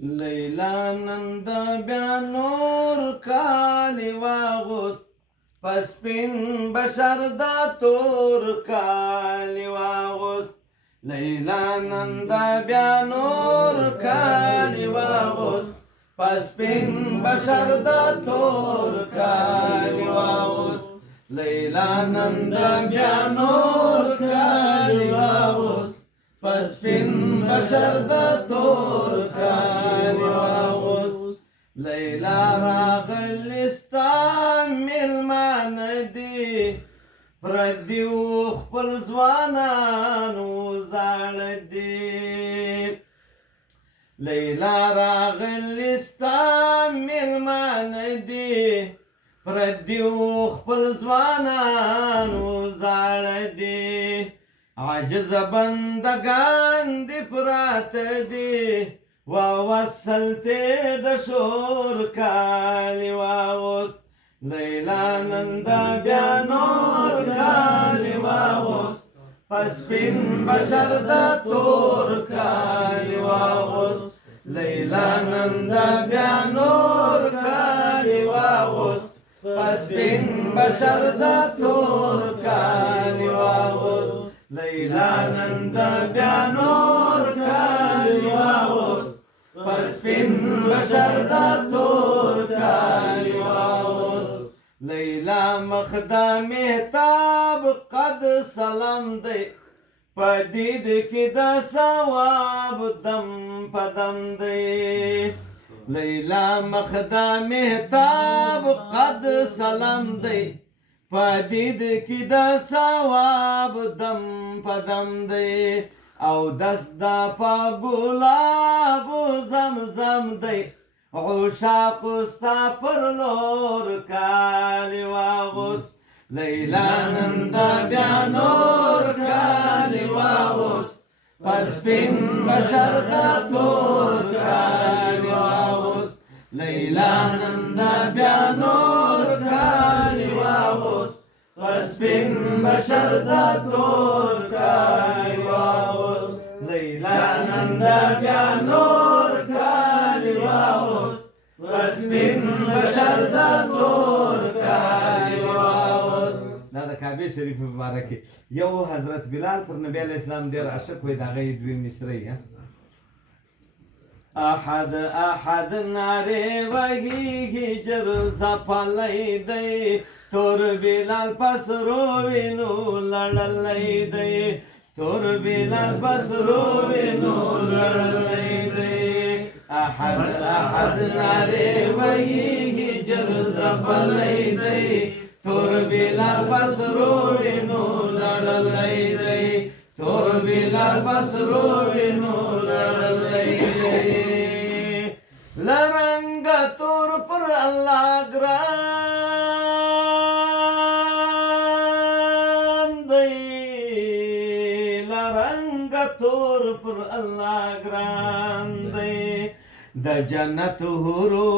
لیلا نن د بیا نور کالی واغوست په سپین بشر دا تور کالی واغوست لیلا نن د بیا نور کالی واغوست په سپین بشر دا تور کالی واغوست لیلا نن د بیا نور کالی واغوست پس پین بشر دا تور کالی واغوست لیلا راغلستا میلمان دی پردیو خپل ځوانانو زاړه دی لیلا راغلستا میلمان دی پردیو خپل ځوانانو زاړه دی عاجز بندگان دی پرات دی واوصلتی د شور کالی واغوست لیلا نن د بیا نور کالی واغوست پس سپین بشر د تور کالی واغوست لیلا نن د بیا نور کالی واغوست پس سپین بشر د تور کالی واغوست لیلا نن د بیا نور کالی واغوست پر سپین بشر د تور کالی واغوست لیلا مخ د مهتاب قد سلام دی په دید کې د ثواب دم په دم دی لیلا مخ د مهتاب قد سلام دی پدید کی د ثواب دم پدم دی او دست دا پا گلاب زمزم دی عشاق ستا پر لور کالی واغوست لیلا نن د بیا نور کالی واغوست پس سپین بشر د تور کالی واغوست لیلا نن د بیا نور کالی واغوست پس سپین بشر د تور کالی واغوست لیلا نن د بیا نور کالی واغوست پس سپین بشر د تور کالی واغوست دا د کعبه شریف مبارکه یو حضرت بلال پر نبی علیہ السلام ډیر عاشق وي د هغه دوی مصری احد احد ناره وهیږي جر زپلی دی تور بلال پس روینو لړلی دی تور بلال پس روینو لړلی دی احد احد ناره وهیږي جر زپلی دی تور بلال پس روینو لړلی دی تور بلال پس روینو لړلی دی لرنگ تور پر اللہ گران دی لرنگ تور پر اللہ گران دی د جنت حورو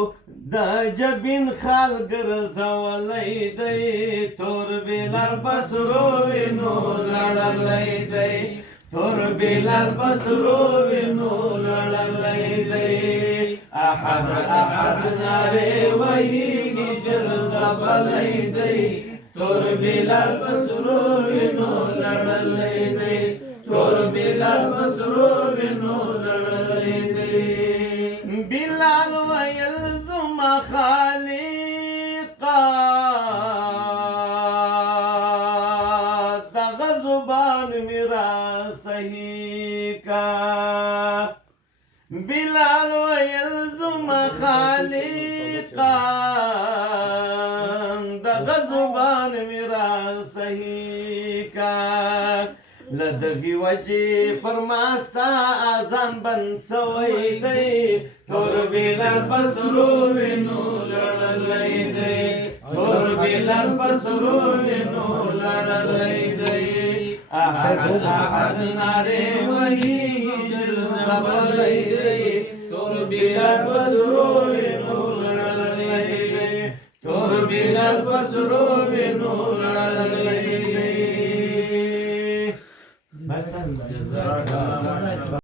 د جبین خال ګرځولی دی تور بلال پس روینو لړلی دی تور بلال پس روینو لړلی دی احد احد ناره وهیږي جر زپلی دی تور بلال پس روینو لړلی دی تور بلال پس روینو لړلی دی بلال ویل زما خالقا دغه زبان میرا صحیح کا بلال ویل زما خالقا دغه زبان میرا صحیح کا لدغی وجه فرماستا آزان بند سوی دی تور بلال پس روینو لړلی دی تور بلال پس روینو لړلی دی احد احد ناره وهیږي جر زپلی دی تور بلال پس روینو لړلی دی تور بلال پس روینو لړلی دی